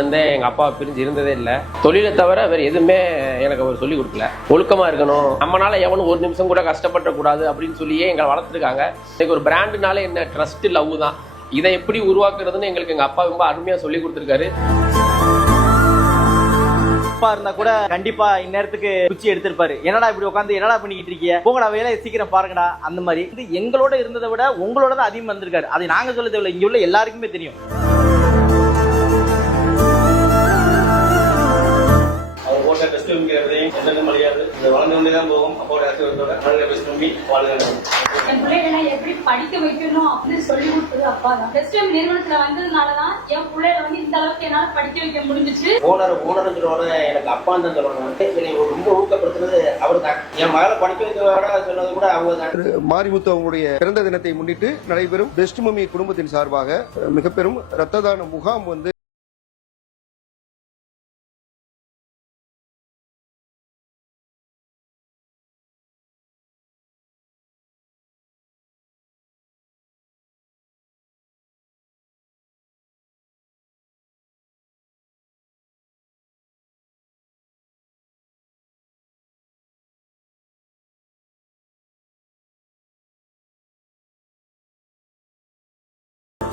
எங்க அப்பா பிரிஞ்சு இருந்ததே இல்லை. தொழிலை தவிர வேற எதுவுமே எனக்கு அவர் சொல்லி கொடுக்கல. ஒழுக்கமா இருக்கணும், நம்மளால எவனும் ஒரு நிமிஷம் கூட கஷ்டப்பட கூடாது அப்படின்னு சொல்லியே எங்களை வளர்த்துருக்காங்க. இன்னைக்கு ஒரு பிராண்டுனால என்ன ட்ரஸ்ட் லவ் தான். இதை எப்படி உருவாக்குறதுன்னு எங்களுக்கு எங்க அப்பா ரொம்ப அருமையா சொல்லி கொடுத்துருக்காரு. அப்பா இருந்தா கூட கண்டிப்பா இந்நேரத்துக்கு குச்சி எடுத்திருப்பாரு. என்னடா இப்படி உட்காந்து என்னடா பண்ணிக்கிட்டு இருக்கீங்க, போங்கடா வேலையை சீக்கிரம் பாருங்கடா. அந்த மாதிரி இது எங்களோட இருந்ததை விட உங்களோட தான் அதிகம் வந்திருக்காரு. அதை நாங்க சொல்ல தேவையில்லை, இங்க உள்ள எல்லாருக்குமே தெரியும். என் பிள்ளைகளை எப்படி படிக்க வைக்கணும் அப்படின்னு சொல்லி கொடுத்தது அப்பா தான். பெஸ்ட் டைம் நிறுவனத்துல வந்ததுனாலதான் என் பிள்ளைகளை இந்த அளவுக்கு என்னால படிக்க வைக்க முடிஞ்சிச்சு. ஓனருங்கிறோட எனக்கு அப்பா தான் சொல்லணும். என்னை ரொம்ப ஊக்கப்படுத்துறது அவர் தான். என் மகளை படிக்க வைக்க சொன்னது கூட அவங்க தான். மாரிமுத்து அவங்களுடைய பிறந்த தினத்தை முன்னிட்டு நடைபெறும் பெஸ்ட் மம்மி குடும்பத்தின் சார்பாக மிக பெரும் ரத்த தான முகாம்